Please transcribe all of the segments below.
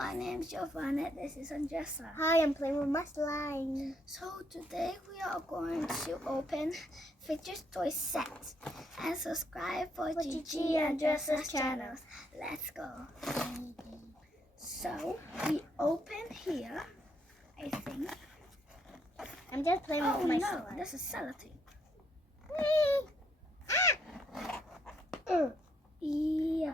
my name's Giovanna. This is Dessa. Hi, I'm playing with my slime. So today we are going to open fidget toy sets and subscribe for Gigi and Dessa's channels. Let's go. So we open here, I think. I'm just playing with my slime. Oh no, this is sellotape. Yeah.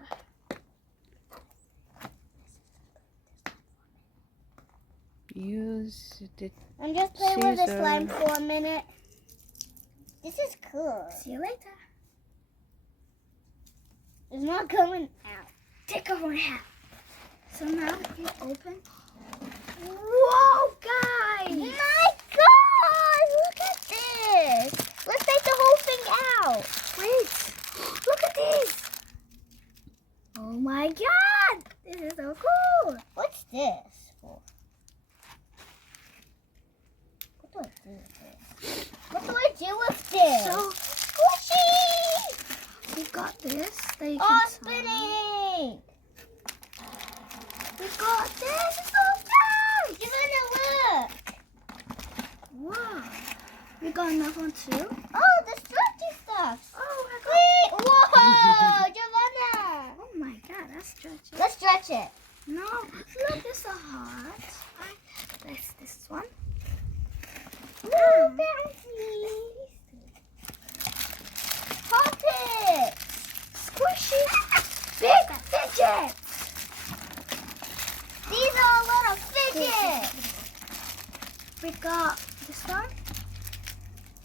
Use the I'm just playing with the scissor. slime for a minute. This is cool. See you later. It's not coming out. Take off my hat. So now we open. Whoa, guys! My God! Look at this. Let's take the whole thing out. Wait, look at these. Oh my God! This is so cool. What's this for? What do I do with this? What do I do with this? So squishy! we got this that you Oh, can spinning! We got this. It's so nice. Giovanna, look! Wow. We got another one too. Oh, the stretchy stuff. Oh, I Wait! Whoa! Giovanna! got. Oh my God, that's stretchy. Let's stretch it. No, look, it's a heart. There's this one. Ooh, bouncy! Pop it! Squishy. Big fidget. These are a lot of fidgets! We got this one.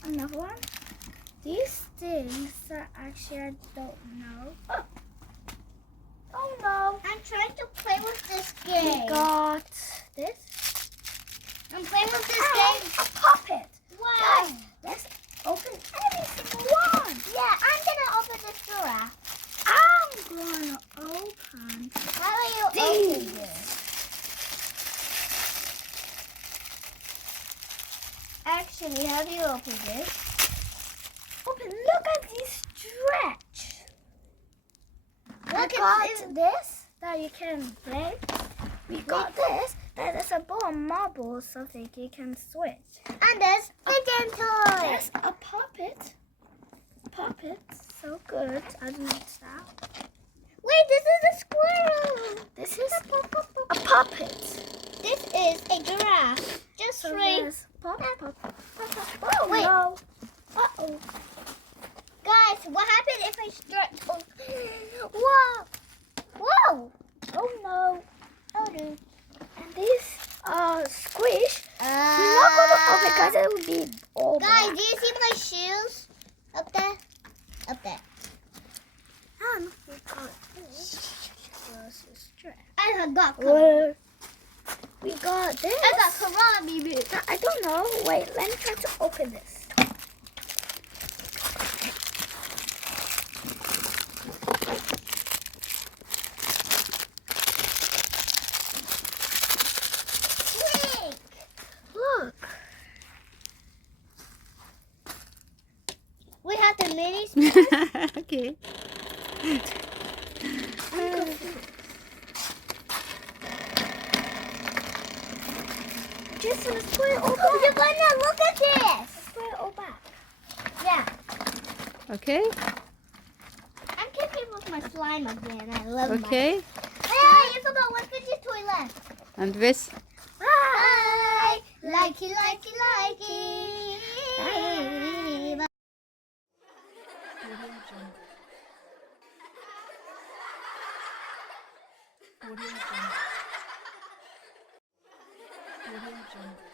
Another one. These things are actually I don't know. Oh no. I'm trying to play with this We game. got this. I'm playing with this And game. a puppet. Wow! Guys, let's open every single one. Yeah, I'm gonna open this giraffe. I'm gonna open How do you open these. this? Actually, how do you open this? Open. Look at this stretch. Look we at got this. this that you can play. We got this that is a ball of marbles, something you can switch. And there's fidget toy. There's a puppet. Puppet, so good. I don't know that. Wait, this is a squirrel. This is a puppet. This is a giraffe. Just So three. there's puppet. Oh, wait. No. Uh-oh. Guys, what happened if I stretch? Whoa! Whoa! Oh no. Oh, dude. And these are squish. We're not going to open because it will be all Guys, black. do you see my shoes? Up there? Up there. And we got this. This is stretch. I got Whoa. We got this. I got Corona, baby. I don't know. Wait, let me try to open this. Quick! Look. We have the mini spoon. Okay. Just let's put it all Oh, back. Giovanna, look at this. Let's put it all back. Yeah. Okay. I'm kicking with my slime again. I love Okay. Hey, you forgot one fidget toy left. And this. Bye. Likey, likey, likey. Bye. Audio Junte.